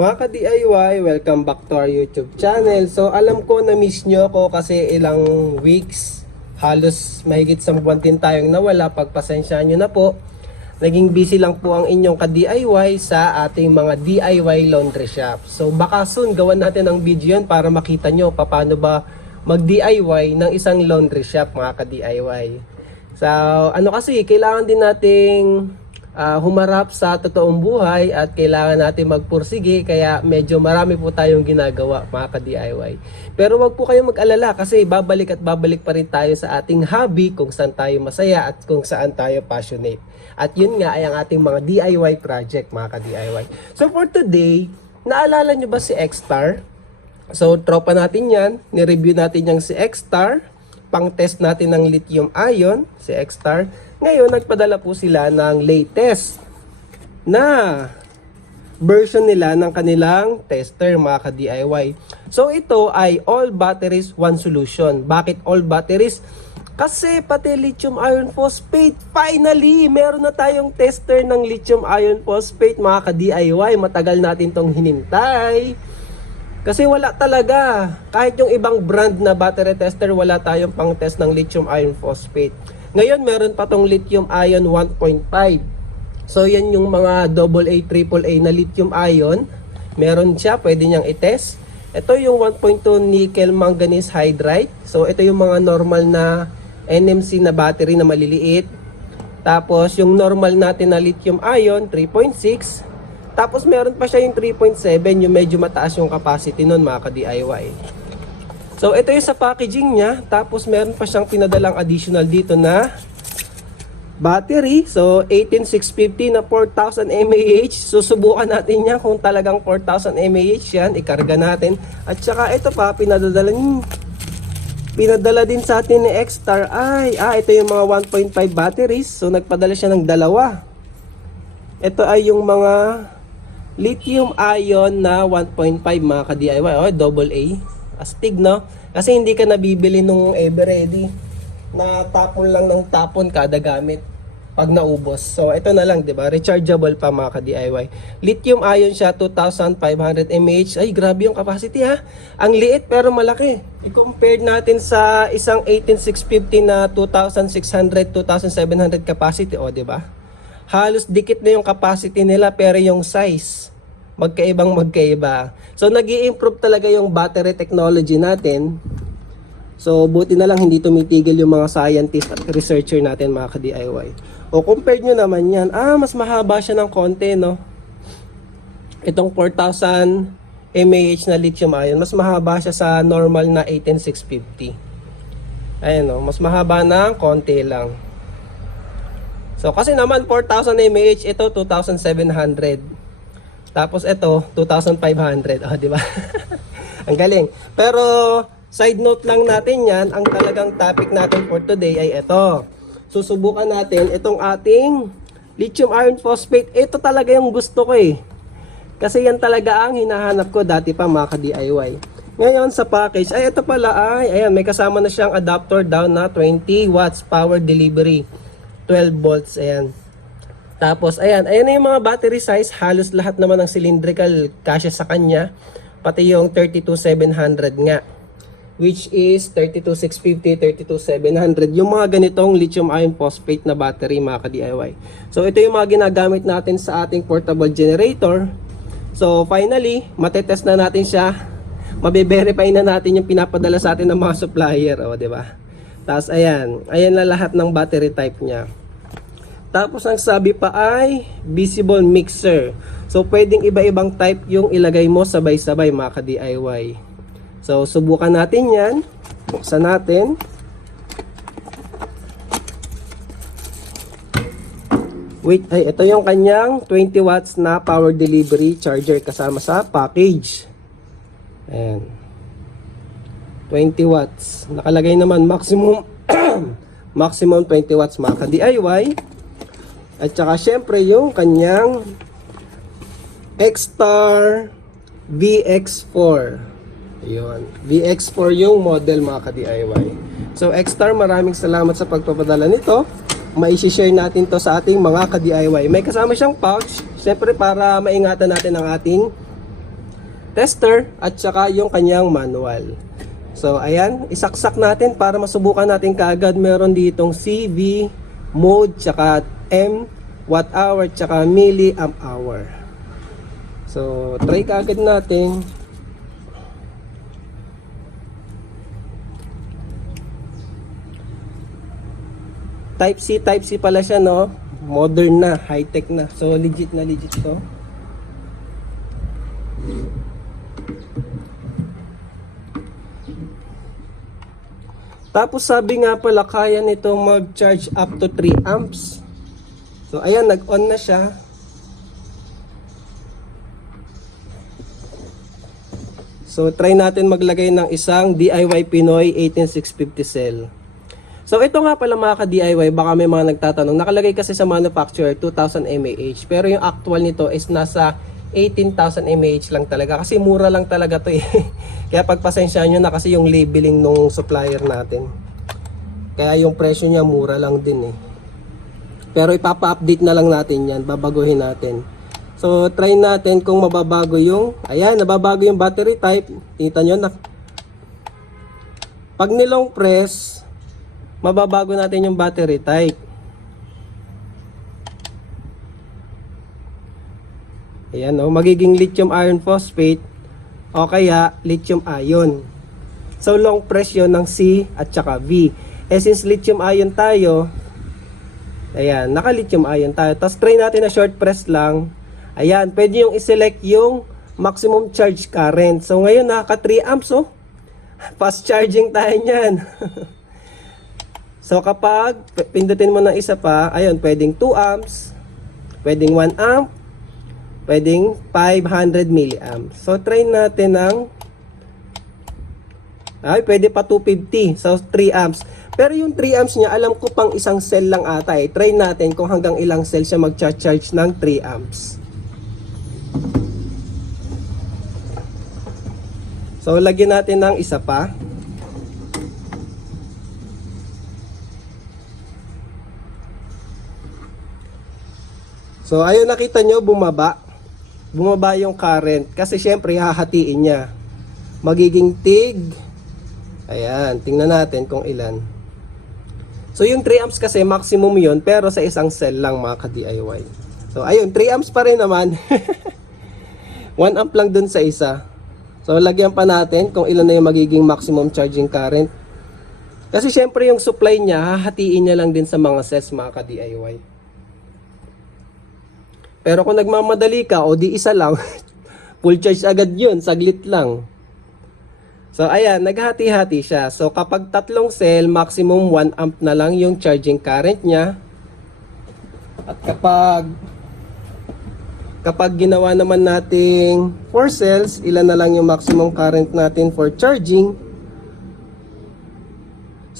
Mga ka-DIY, welcome back to our YouTube channel. So alam ko na-miss nyo ako kasi ilang weeks, halos mahigit sa buwan din tayong nawala. Pagpasensyaan nyo na po. Naging busy lang po ang inyong ka-DIY sa ating mga DIY laundry shop. So baka soon gawan natin ang video yun para makita nyo paano ba mag-DIY ng isang laundry shop, mga ka-DIY. So ano kasi, kailangan din nating humarap sa totoong buhay at kailangan natin magpursige, kaya medyo marami po tayong ginagawa, mga ka-DIY. Pero wag po kayong mag-alala kasi babalik at babalik pa rin tayo sa ating hobby kung saan tayo masaya at kung saan tayo passionate. At yun nga ay ang ating mga DIY project, mga ka-DIY. So for today, naalala nyo ba si X-Star? So tropa natin yan, nireview natin yung si X-Star, pang-test natin ng lithium ion, si X-Star. Ngayon, nagpadala po sila ng latest na version nila ng kanilang tester, mga ka-DIY. So, ito ay all batteries, one solution. Bakit all batteries? Kasi pati lithium iron phosphate, finally, meron na tayong tester ng lithium iron phosphate, mga ka-DIY. Matagal natin tong hinintay. Kasi wala talaga. Kahit yung ibang brand na battery tester, wala tayong pang-test ng lithium iron phosphate. Ngayon, meron pa tong lithium ion 1.5. So, yan yung mga AA, AAA na lithium ion. Meron siya, pwede niyang i-test. Ito yung 1.2 nickel manganese hydride. So, ito yung mga normal na NMC na battery na maliliit. Tapos, yung normal natin na lithium ion, 3.6. Tapos, meron pa siya yung 3.7, yung medyo mataas yung capacity nun, mga ka-DIY. So, ito yung sa packaging niya. Tapos, meron pa siyang pinadalang additional dito na battery. So, 18650 na 4000 mAh. Susubukan natin yan kung talagang 4000 mAh yan. Ikarga natin. At saka, ito pa, pinadala din sa atin ni X-Star. Ito yung mga 1.5 batteries. So, nagpadala siya ng dalawa. Ito ay yung mga lithium ion na 1.5, mga ka-DIY. AA. Astig, no? Kasi hindi ka nabibili nung ever-ready na tapon lang ng tapon kada gamit pag naubos. So, ito na lang, di ba? Rechargeable pa, mga ka-DIY. Lithium ion siya, 2,500 mAh. Ay, grabe yung capacity, ha? Ang liit pero malaki. I-compare natin sa isang 18650 na 2,600, 2,700 capacity. O, di ba? Halos dikit na yung capacity nila pero yung size magkaiba. So, nag-i-improve talaga yung battery technology natin. So, buti na lang hindi tumitigil yung mga scientist at researcher natin, mga ka-DIY. O, compared nyo naman yan, mas mahaba siya ng konti, no? Itong 4,000 mAh na lithium ion, mas mahaba siya sa normal na 18650. Ayan, no? Mas mahaba ng konti lang. So, kasi naman 4,000 mAh, ito 2,700. Tapos ito, 2,500. Oh, di ba? Ang galing. Pero, side note lang natin yan, ang talagang topic natin for today ay ito. Susubukan natin itong ating lithium iron phosphate. Ito talaga yung gusto ko eh. Kasi yan talaga ang hinahanap ko dati pa, mga ka-DIY. Ngayon sa package, ito pala ayan, may kasama na siyang adapter down na 20 watts power delivery. 12 volts, ayan. Tapos, ayan na yung mga battery size. Halos lahat naman ng cylindrical kasya sa kanya. Pati yung 32700 nga. Which is 32650, 32700. Yung mga ganitong lithium iron phosphate na battery, mga ka-DIY. So, ito yung mga ginagamit natin sa ating portable generator. So, finally, matetest na natin siya. Mabe-verify na natin yung pinapadala sa atin ng mga supplier. O, diba? Tapos, ayan na lahat ng battery type niya. Tapos ang sabi pa ay visible mixer. So pwedeng iba-ibang type yung ilagay mo sabay-sabay, mga ka-DIY. So subukan natin yan. Buksan natin. Wait, ito yung kanyang 20 watts na power delivery charger kasama sa package. Ayan. 20 watts. Nakalagay naman maximum maximum 20 watts, mga ka-DIY. At saka syempre yung kanyang X-Star VX4. Ayun. VX4 yung model, mga ka-DIY. So X-Star, maraming salamat sa pagpapadala nito. Mai-share natin to sa ating mga ka-DIY. May kasama siyang pouch, syempre para maingatan natin ang ating tester at saka yung kanyang manual. So ayan, isaksak natin para masubukan natin kaagad. Meron ditong CV, mode, tsaka M, watt hour, tsaka milliamp hour. So try kaagad natin. Type C pala siya, no? Modern na, high-tech na. So legit na legit to. Tapos sabi nga pala, kaya nito mag-charge up to 3 amps. So ayan, nag-on na siya. So try natin maglagay ng isang DIY Pinoy 18650 cell. So ito nga pala mga ka-DIY, baka may mga nagtatanong, nakalagay kasi sa manufacturer 2000 mAh, pero yung actual nito is nasa 18,000 mAh lang talaga, kasi mura lang talaga to eh. Kaya pagpasensyahan nyo na kasi yung labeling nung supplier natin, kaya yung presyo niya mura lang din eh. Pero ipapa-update na lang natin yan, babaguhin natin. So try natin kung mababago yung, ayan, nababago yung battery type. Kita nyo na, pag nilong press, mababago natin yung battery type. Ayan, oh, magiging lithium iron phosphate o kaya lithium ion. So long press yun ng C at saka V. Eh since lithium ion tayo, ayan, naka lithium ion tayo. Tapos try natin na short press lang. Ayan, pwede yung i-select yung maximum charge current. So ngayon naka 3 amps, oh. Fast charging tayo niyan. So kapag pindutin mo ng isa pa, ayun, pwedeng 2 amps, pwedeng 1 amp, pwedeng 500 milliamps. So try natin ng, ay, pwede pa 250, so 3 amps. Pero yung 3 amps niya, alam ko pang isang cell lang ata eh. Try natin kung hanggang ilang cell siya mag-charge ng 3 amps. So lagyan natin ng isa pa. So ayun, nakita nyo, bumaba yung current kasi syempre hahatiin niya, magiging tig, ayan, tingnan natin kung ilan. So yung 3 amps kasi maximum yun, pero sa isang cell lang mga ka-DIY. So ayun, 3 amps pa rin naman. 1 amp lang dun sa isa. So lagyan pa natin kung ilan na yung magiging maximum charging current, kasi syempre yung supply niya hahatiin niya lang din sa mga cells mga ka-DIY. Pero kung nagmamadali ka o di isa lang, full charge agad yun, saglit lang. So ayan, naghati-hati siya. So kapag 3 cell, maximum 1 amp na lang yung charging current niya. At kapag ginawa naman nating 4 cells, ilan na lang yung maximum current natin for charging.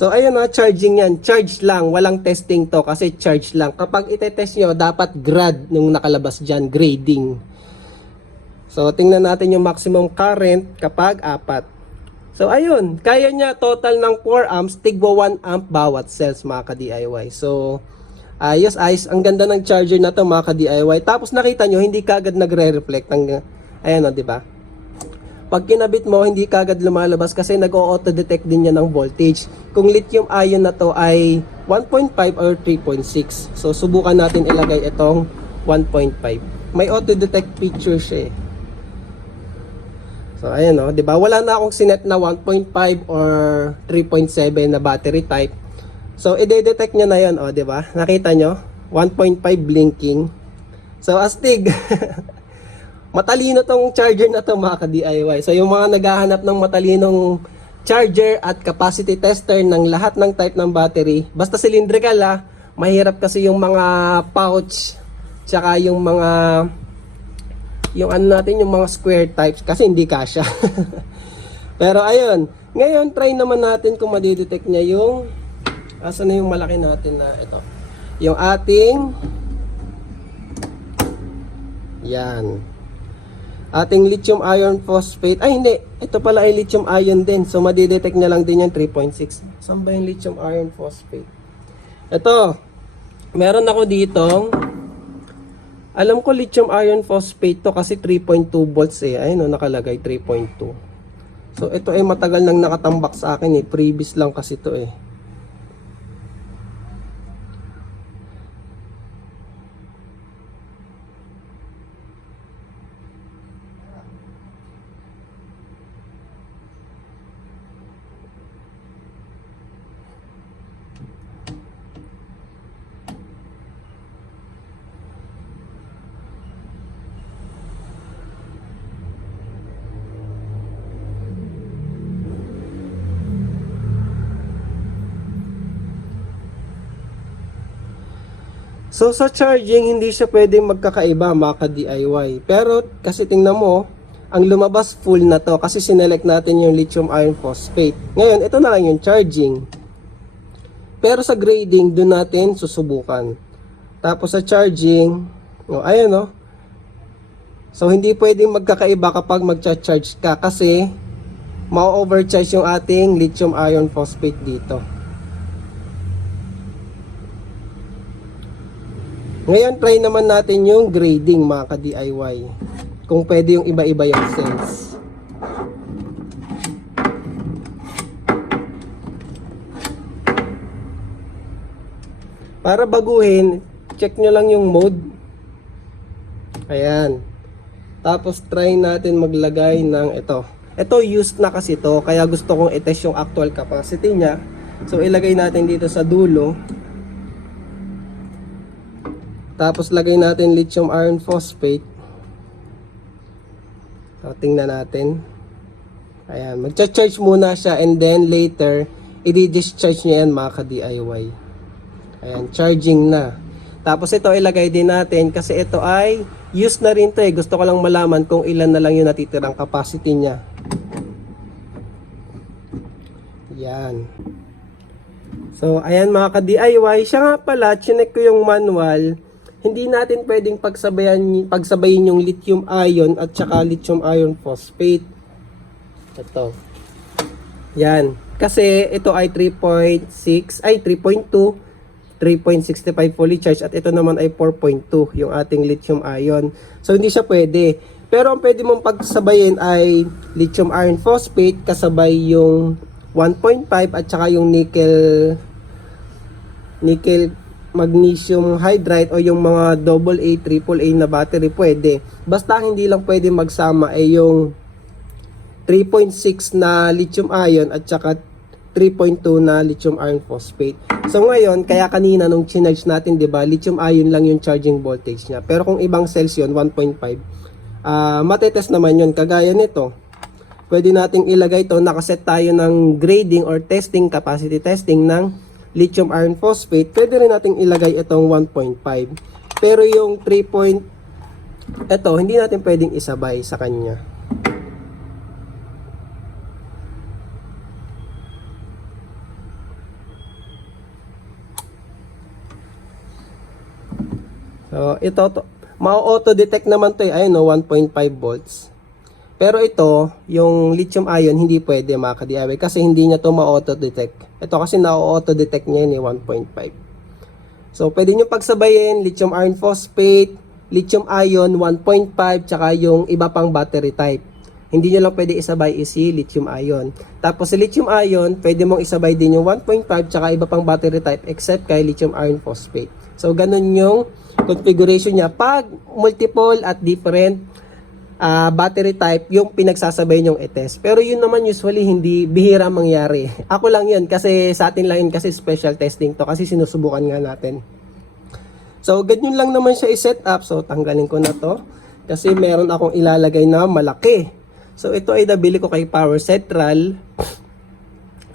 So ayun na, charging yan, charge lang, walang testing to kasi charge lang. Kapag itetest nyo, dapat grad nung nakalabas dyan, grading. So tingnan natin yung maximum current kapag 4. So ayun, kaya niya total ng 4 amps, tigwa 1 amp bawat cells mga ka-DIY. So ayos, ang ganda ng charger na to mga ka-DIY. Tapos nakita nyo, hindi kagad nagre-reflect. Ayan o, diba? Pag kinabit mo, hindi kagad lumalabas kasi nag-auto-detect din yan ng voltage. Kung lithium ion na to ay 1.5 or 3.6. So subukan natin ilagay itong 1.5. May auto-detect picture siya eh. So ayan o, diba? Wala na akong sinet na 1.5 or 3.7 na battery type. So i-detect nyo na yun, o diba? Nakita nyo? 1.5 blinking. So astig. Matalino tong charger na to mga ka-DIY. So yung mga naghahanap ng matalinong charger at capacity tester ng lahat ng type ng battery, basta cylindrical mahirap kasi yung mga pouch, tsaka yung mga, yung ano natin, yung mga square types kasi hindi kasya. Pero ayun, ngayon try naman natin kung madidetect niya yung, asan na yung malaki natin na ito, yung ating, yan, ating lithium iron phosphate. Ay hindi, ito pala ay lithium ion din. So madidetect niya lang din yung 3.6. Saan ba yung lithium iron phosphate? Ito, meron ako ditong Alam ko lithium iron phosphate to kasi 3.2 volts eh. Ayun o, nakalagay 3.2. So ito ay matagal nang nakatambak sa akin eh. Previous lang kasi to eh. So sa charging, hindi siya pwedeng magkakaiba mga ka-DIY. Pero kasi tingnan mo, ang lumabas full na to kasi sinelect natin yung lithium iron phosphate. Ngayon, ito na lang yung charging. Pero sa grading, doon natin susubukan. Tapos sa charging, ayan o. So hindi pwedeng magkakaiba kapag magcha-charge ka kasi ma-overcharge yung ating lithium iron phosphate dito. Ngayon, try naman natin yung grading mga ka-DIY. Kung pwede yung iba-iba yung cells. Para baguhin, check nyo lang yung mode. Ayan. Tapos try natin maglagay ng ito. Ito used na kasi to, kaya gusto kong i-test yung actual capacity niya. So ilagay natin dito sa dulo. Tapos lagay natin lithium iron phosphate. So, tingnan natin. Ayan, magcha-charge muna siya and then later, i-discharge niya yan mga ka-DIY. Ayan, charging na. Tapos ito ilagay din natin kasi ito ay used na rin to eh. Gusto ko lang malaman kung ilan na lang yung natitirang capacity niya. Yan. So, ayan mga ka-DIY. Siya nga pala, chinek ko yung manual. Hindi natin pwedeng pagsabayin yung lithium ion at saka lithium iron phosphate. Ito. Yan. Kasi ito ay 3.6, ay 3.2, 3.65 fully charged at ito naman ay 4.2 yung ating lithium ion. So hindi siya pwede. Pero ang pwede mong pagsabayin ay lithium iron phosphate kasabay yung 1.5 at saka yung nickel magnesium hydride o yung mga AA, AAA na battery pwede. Basta hindi lang pwede magsama ay yung 3.6 na lithium ion at saka 3.2 na lithium iron phosphate. So ngayon, kaya kanina nung chinarge natin, 'di ba, lithium ion lang yung charging voltage niya. Pero kung ibang cells yun, 1.5, matetest naman yun. Kagaya nito, pwede nating ilagay to, nakaset tayo ng grading or testing, capacity testing ng lithium iron phosphate, pwede rin nating ilagay itong 1.5. Pero yung 3. Ito, hindi natin pwedeng isabay sa kanya. So, ito, ma-auto-detect naman to eh. Ayun no, 1.5 volts. Pero ito, yung lithium ion, hindi pwede mga ka-DIY kasi hindi niya to ma-auto-detect. Ito kasi na-auto-detect niya yun 1.5. So, pwede nyo pagsabayin, lithium iron phosphate, lithium ion 1.5, tsaka yung iba pang battery type. Hindi nyo lang pwede isabay si lithium ion. Tapos si lithium ion, pwede mong isabay din yung 1.5, tsaka iba pang battery type except kay lithium iron phosphate. So, ganun yung configuration niya. Pag multiple at different battery type yung pinagsasabay nyong i-test. Pero yun naman usually hindi bihira mangyari. Ako lang yun kasi sa atin lang yun kasi special testing to kasi sinusubukan nga natin. So ganyan lang naman siya i-set up. So tanggalin ko na to kasi meron akong ilalagay na malaki. So ito ay nabili ko kay Power Central.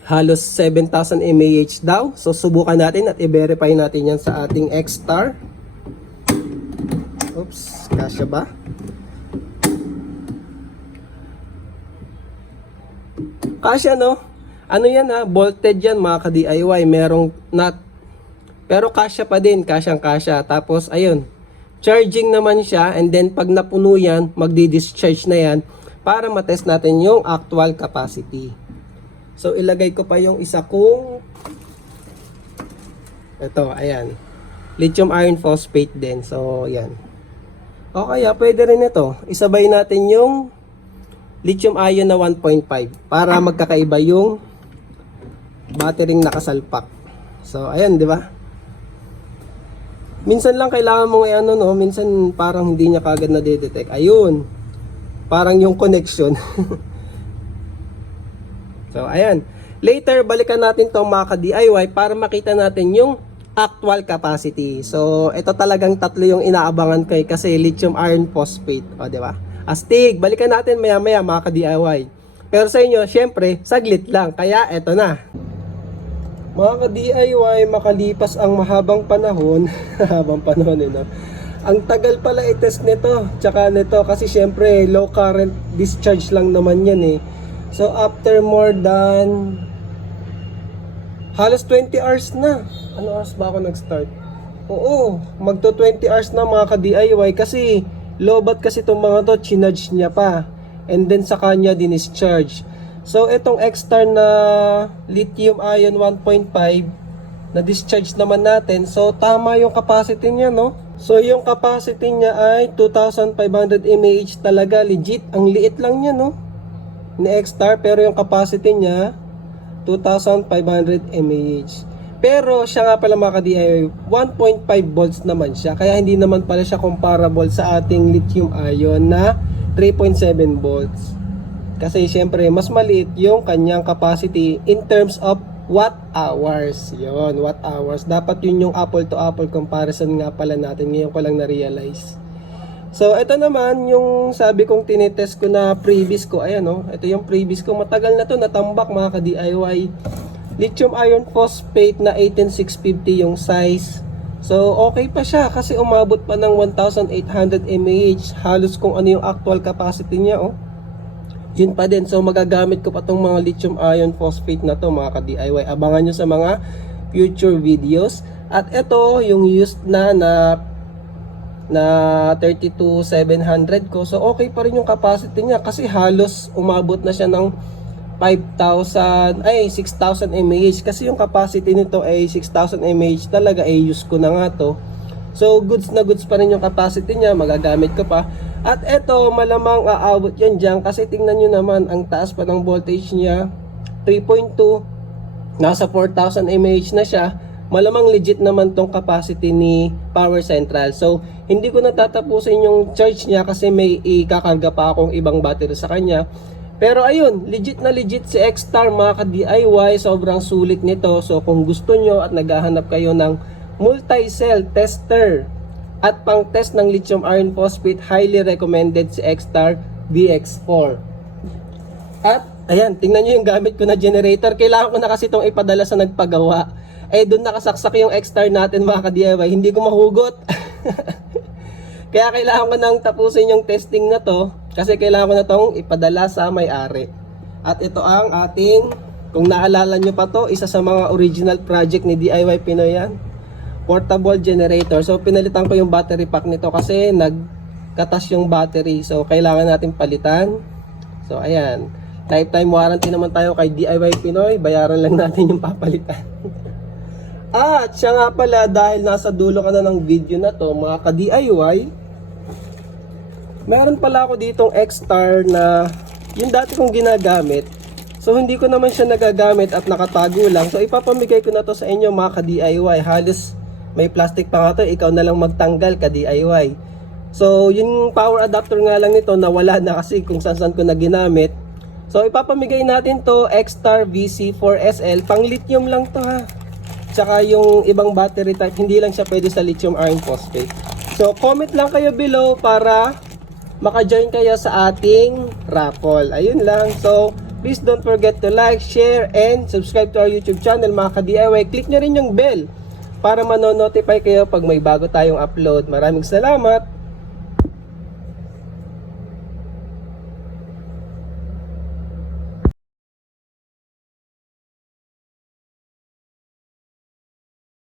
Halos 7,000 mAh daw. So subukan natin at i-verify natin yan sa ating X-Star. Oops, kasya ba? Kasya no? Ano yan ha? Bolted yan mga ka-DIY. Merong nut. Pero kasya pa din. Kasyang kasya. Tapos ayun. Charging naman siya. And then pag napuno yan, magdi-discharge na yan. Para matest natin yung actual capacity. So ilagay ko pa yung isa kong ito, ayan. Lithium iron phosphate din. So yan. O kaya pwede rin ito, isabay natin yung lithium ion na 1.5 para magkakaiba yung battery nakasalpak. So ayan, di ba? Minsan lang kailangan mong ano, no, minsan parang hindi niya kagad na-detect. Ayun. Parang yung connection. So ayan. Later balikan natin 'tong mga ka-DIY para makita natin yung actual capacity. So ito talagang tatlo yung inaabangan ko kasi lithium iron phosphate, o di ba? Astig, balikan natin maya-maya mga ka-DIY. Pero sa inyo, syempre, saglit lang. Kaya eto na. Mga ka-DIY, makalipas ang mahabang panahon, mahabang panahon no? Ang tagal pala i-test nito, tsaka nito, kasi syempre low current discharge lang naman yan eh. So after more than halos 20 hours na. Ano oras ba ako nag-start? Oo, magto 20 hours na mga ka-DIY kasi lobat kasi itong mga to, chinudge niya pa. And then sa kanya dinischarge. So itong X-Star na lithium ion 1.5 na discharge naman natin. So tama yung capacity niya, no? So yung capacity niya ay 2,500 mAh talaga, legit. Ang liit lang niya, no? Ni X-Star, pero yung capacity niya 2,500 mAh. Pero siya nga pala mga ka-DIY, 1.5 volts naman siya. Kaya hindi naman pala siya comparable sa ating lithium ion na 3.7 volts. Kasi syempre mas maliit yung kanyang capacity in terms of watt hours. Yun, watt hours. Dapat yun yung apple to apple comparison nga pala natin. Ngayon ko lang na-realize. So ito naman yung sabi kong tinetest ko na previous ko. Ayan o, ito yung previous ko. Matagal na to natambak mga ka-DIY. Lithium iron phosphate na 18650 yung size. So okay pa siya kasi umabot pa ng 1,800 mAh. Halos kung ano yung actual capacity niya oh. Yun pa din. So magagamit ko pa tong mga lithium iron phosphate na to mga ka-DIY. Abangan nyo sa mga future videos. At ito yung used na 32700 ko. So okay pa rin yung capacity niya kasi halos umabot na siya ng 6,000 mAh kasi yung capacity nito ay 6,000 mAh talaga, use ko na nga to. So goods na goods pa rin yung capacity niya, magagamit ko pa. At eto malamang aabot yan dyan kasi tingnan nyo naman ang taas pa ng voltage niya, 3.2, nasa 4,000 mAh na siya. Malamang legit naman tong capacity ni Power Central. So hindi ko natatapusin yung charge niya kasi may ikakarga pa akong ibang battery sa kanya. Pero ayun, legit na legit si X-Star mga ka-DIY. Sobrang sulit nito. So kung gusto nyo at naghahanap kayo ng multi-cell tester at pang test ng lithium iron phosphate, highly recommended si X-Star VX4. At ayan, tingnan nyo yung gamit ko na generator. Kailangan ko na kasi itong ipadala sa nagpagawa. Doon nakasaksak yung X-Star natin mga ka-DIY. Hindi ko mahugot. Kaya kailangan ko nang tapusin yung testing na to kasi kailangan ko na tong ipadala sa may-ari. At ito ang ating, kung naalala nyo pa to, isa sa mga original project ni DIY Pinoy yan, portable generator. So pinalitan ko yung battery pack nito kasi nagkatas yung battery. So kailangan natin palitan. So ayan, lifetime warranty naman tayo kay DIY Pinoy. Bayaran lang natin yung papalitan. At siya nga pala, dahil nasa dulo ka na ng video na to mga ka-DIY, meron pala ako ditong X-Star na yung dati kong ginagamit. So hindi ko naman siya nagagamit at nakatago lang. So ipapamigay ko na to sa inyo mga ka-DIY. Halos may plastic pa nga to, ikaw na lang magtanggal ka-DIY. So yung power adapter nga lang nito nawala na kasi kung saan ko na ginamit. So ipapamigay natin to X-Star VC4SL. Pang lithium lang to ha. Tsaka yung ibang battery type, hindi lang siya pwede sa lithium iron phosphate. So comment lang kayo below para maka-join kayo sa ating raffle. Ayun lang. So please don't forget to like, share, and subscribe to our YouTube channel mga ka-DIY. Click nyo rin yung bell para manonotify kayo pag may bago tayong upload. Maraming salamat!